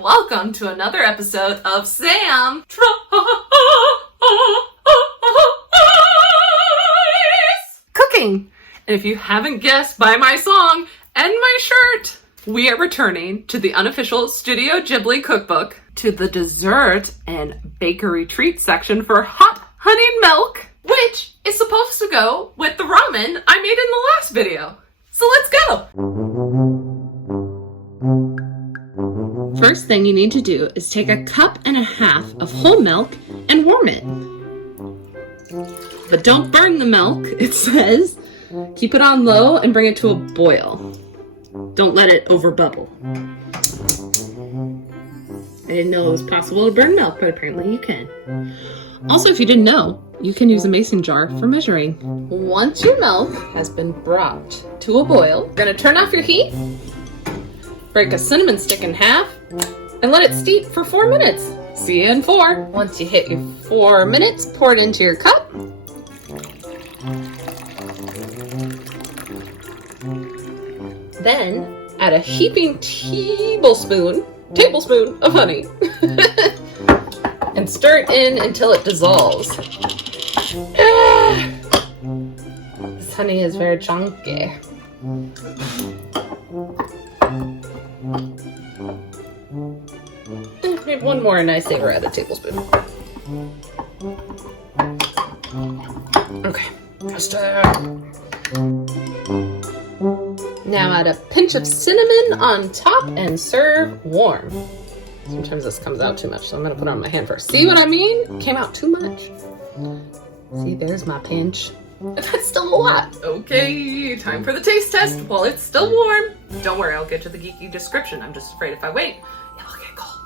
and welcome to another episode of Sam Tries Cooking. And if you haven't guessed by my song and my shirt, we are returning to the Unofficial Studio Ghibli Cookbook, to the dessert and bakery treat section for hot honey milk, which is supposed to go with the ramen I made in the last video. So let's go! First thing you need to do is take 1.5 cups of whole milk and warm it. But don't burn the milk, it says. Keep it on low and bring it to a boil. Don't let it over bubble. I didn't know it was possible to burn milk, but apparently you can. Also, if you didn't know, you can use a mason jar for measuring. Once your milk has been brought to a boil, you're gonna turn off your heat, break a cinnamon stick in half, and let it steep for 4 minutes. See you in 4. Once you hit your 4 minutes, pour it into your cup. Then add a heaping tablespoon of honey and stir it in until it dissolves. This honey is very chunky. Maybe one more and I savor at a tablespoon. Okay, stir. Now add a pinch of cinnamon on top and serve warm. Sometimes this comes out too much, so I'm gonna put it on my hand first. See what I mean? Came out too much. See, there's my pinch. That's still a lot. Okay, time for the taste test while it's still warm. Don't worry, I'll get to the geeky description. I'm just afraid if I wait, it'll get cold.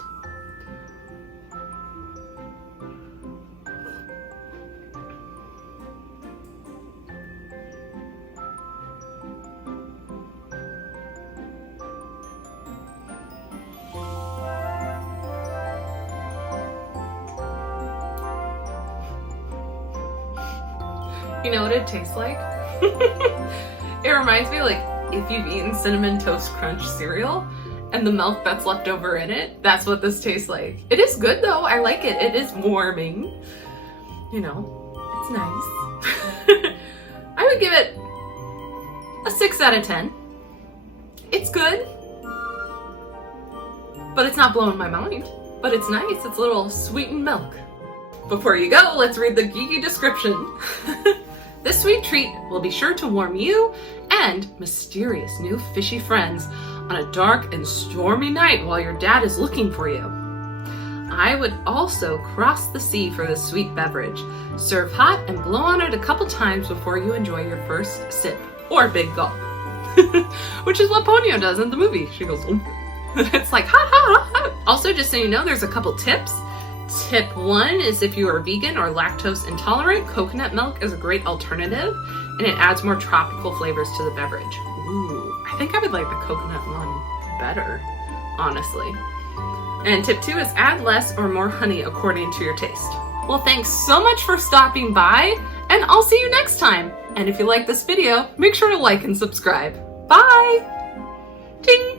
You know what it tastes like? It reminds me, like, if you've eaten Cinnamon Toast Crunch cereal and the milk that's left over in it, that's what this tastes like. It is good though, I like it. It is warming. You know, it's nice. I would give it a 6 out of 10. It's good, but it's not blowing my mind. But it's nice, it's a little sweetened milk. Before you go, let's read the geeky description. This sweet treat will be sure to warm you and mysterious new fishy friends on a dark and stormy night while your dad is looking for you. I would also cross the sea for this sweet beverage. Serve hot and blow on it a couple times before you enjoy your first sip or big gulp. Which is what Ponyo does in the movie. She goes, oh. It's like hot, hot, hot. Also, just so you know, there's a couple tips. Tip 1 is if you are vegan or lactose intolerant, coconut milk is a great alternative and it adds more tropical flavors to the beverage. Ooh, I think I would like the coconut one better, honestly. And tip 2 is add less or more honey according to your taste. Well, thanks so much for stopping by and I'll see you next time. And if you like this video, make sure to like and subscribe. Bye! Ding!